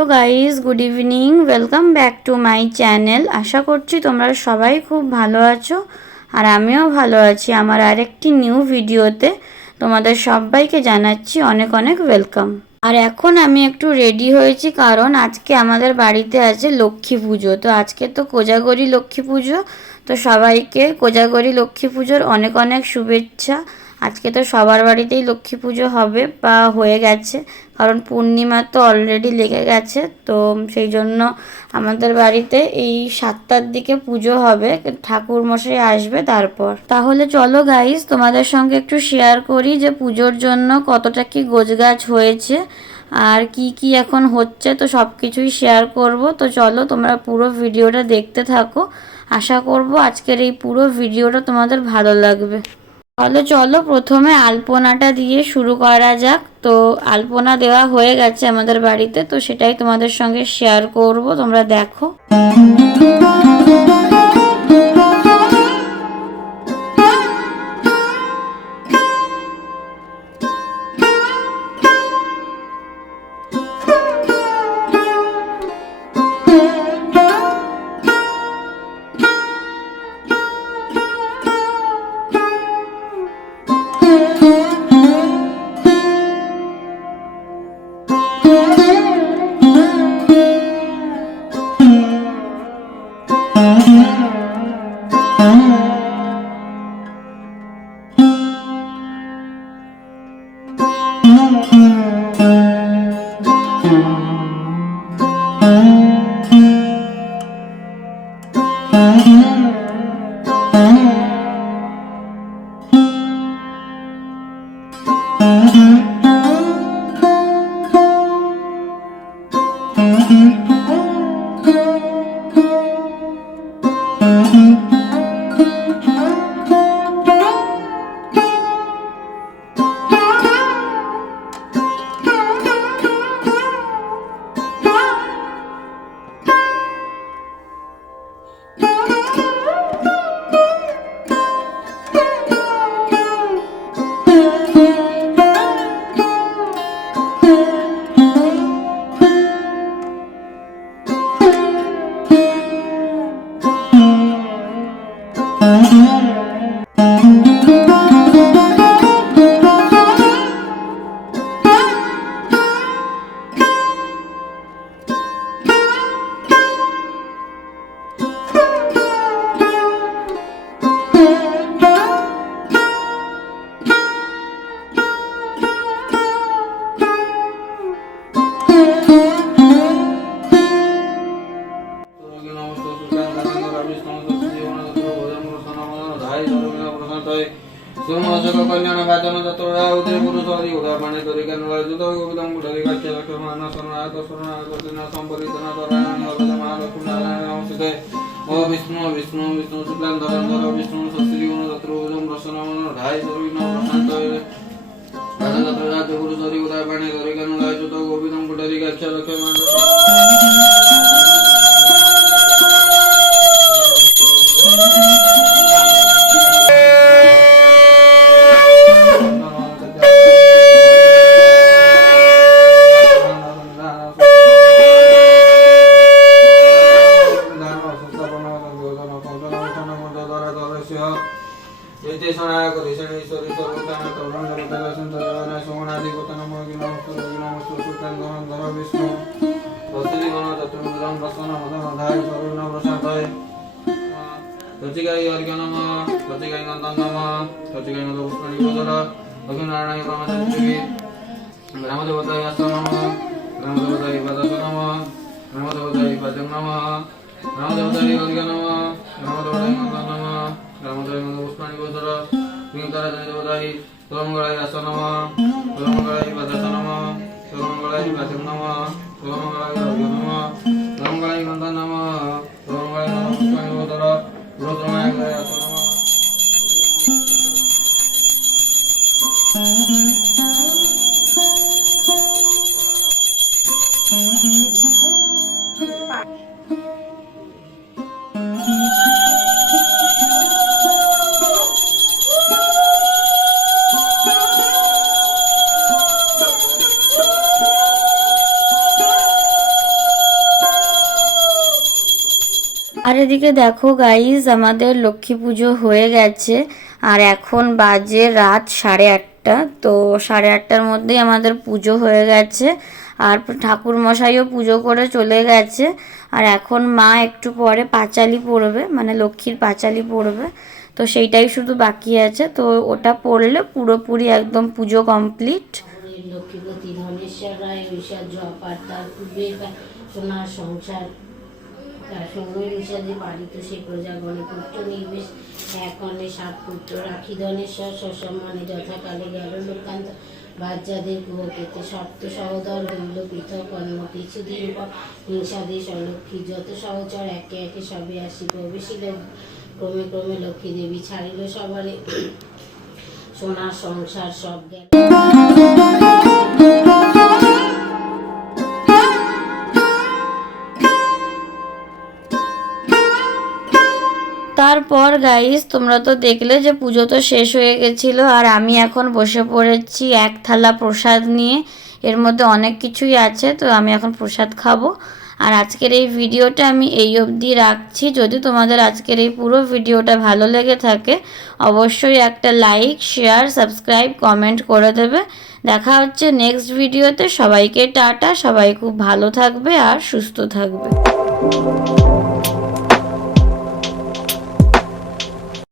Hello guys, good evening. Welcome back to my channel. আশা করছি তোমরা সবাই খুব ভালো আছো আর আমিও ভালো আছি। আমার আরেকটি নিউ ভিডিওতে তোমাদের সবাইকে জানাচ্ছি অনেক অনেক ওয়েলকাম। আর এখন আমি একটু রেডি হয়েছি কারণ আজকে আমাদের বাড়িতে আছে লক্ষ্মী পুজো। তো আজকে তো কোজাগরী লক্ষ্মী পুজো, তো সবাইকে কোজাগরী লক্ষ্মী পুজোর অনেক অনেক শুভেচ্ছা। আজকে তো সবার বাড়িতেই লক্ষ্মী পুজো হবে বা হয়ে গেছে, কারণ পূর্ণিমা তো অলরেডি লেগে গেছে। তো সেই জন্য আমাদের বাড়িতে এই 7টার দিকে পুজো হবে, ঠাকুর মশাই আসবে তারপর। তাহলে চলো গাইস, তোমাদের সঙ্গে একটু শেয়ার করি যে পুজোর জন্য কতটা কি গোছগাছ হয়েছে আর কি কি এখন হচ্ছে, তো সব কিছুই শেয়ার করব। তো চলো তোমরা পুরো ভিডিওটা দেখতে থাকো। আশা করব আজকের এই পুরো ভিডিওটা তোমাদের ভালো লাগবে। তাহলে চলো প্রথমে আলপনাটা দিয়ে শুরু করা যাক। তো আলপনা দেওয়া হয়ে গেছে আমাদের বাড়িতে, তো সেটাই তোমাদের সঙ্গে শেয়ার করব, তোমরা দেখো। কল্যাণ গাজন যতরা উদয় পুরুষ হরি উদা মানে তরি কেন রাজুত গোবিন্দম গুড়ি গাচ্ছ লক্ষ্মণ শরণাগত শরণাগত সম্পরিতন তরায়ণ মহালক্ষ্মী নারায়ণ নমস্তে। ও বিষ্ণু বিষ্ণু বিষ্ণু শুক্লান ধরন ধর বিষ্ণু সশ্রী গুণ তত্র উদম রসন মন ধাই সর্বিঘ্ন প্রশান্ত গাজন যতরা পুরুষ হরি উদা মানে তরি কেন রাজুত গোবিন্দম গুড়ি গাচ্ছ Lakshman. Tochigai Arganama, Tochigai Nandama, Tochigai Nandapani Bodara, Ogunarana Brahmachandri, Ramadavadai Asanama, Ramadavadai Vadasanama, Ramadavadai Vajanama, Ramadavadai Arganama, Ramadavadai Nandama, Ramadavadai Nandapani Bodara, Vinkaradavadai, Tulamangalai Asanama, Tulamangalai Vadasanama, Tulamangalai Vajanama, Tulamangalai Arganama, Tulamangalai Nandama, Tulamangalai Nandapani Bodara, Rudramaya Asanama. আর এদিকে দেখো guys, আমাদের লক্ষ্মী পুজো হয়ে গেছে আর এখন বাজে রাত 8:30। তো 8:30টার মধ্যেই আমাদের পুজো হয়ে গেছে আর ঠাকুর মশাইও পুজো করে চলে গেছে। আর এখন মা একটু পরে পাঁচালি পড়বে, মানে লক্ষ্মীর পাঁচালি পড়বে, তো সেইটাই শুধু বাকি আছে। তো ওটা পড়লে পুরোপুরি একদম পুজো কমপ্লিট। লক্ষ্মীপতি ধনেশ্বর রায় ঐশ্বর জপার তার পূর্বে সোনার সংসার তার সঙ্গে বিষাদে পালিত সে প্রজাগণে পুত্র নির্বেশ এক অন্নে 7 পুত্র রাখি ধনেশ্বর সসম্মানে যথাকালে গেল লোকান্ত বাচ্চাদের কুহকেতে সপ্ত সহোদর হইল পৃথক অন্য কিছুদিন পর হিংসাদেশ অলক্ষ্মী যত সহচর একে একে সবে আসি প্রবেশিল ক্রমে ক্রমে লক্ষ্মী দেবী ছাড়িল সবারে সোনার সংসার সব গেল। তারপর গাইস, তোমরা তো দেখলে যে পুজো তো শেষ হয়ে গেছিলো আর আমি এখন বসে পড়েছি এক থালা প্রসাদ নিয়ে। এর মধ্যে অনেক কিছুই আছে, তো আমি এখন প্রসাদ খাবো। আর আজকের এই ভিডিওটা আমি এই অবধি রাখছি। যদি তোমাদের আজকের এই পুরো ভিডিওটা ভালো লেগে থাকে অবশ্যই একটা লাইক, শেয়ার, সাবস্ক্রাইব, কমেন্ট করে দেবে। দেখা হচ্ছে নেক্সট ভিডিওতে। সবাইকে টাটা, সবাই খুব ভালো থাকবে আর সুস্থ থাকবে।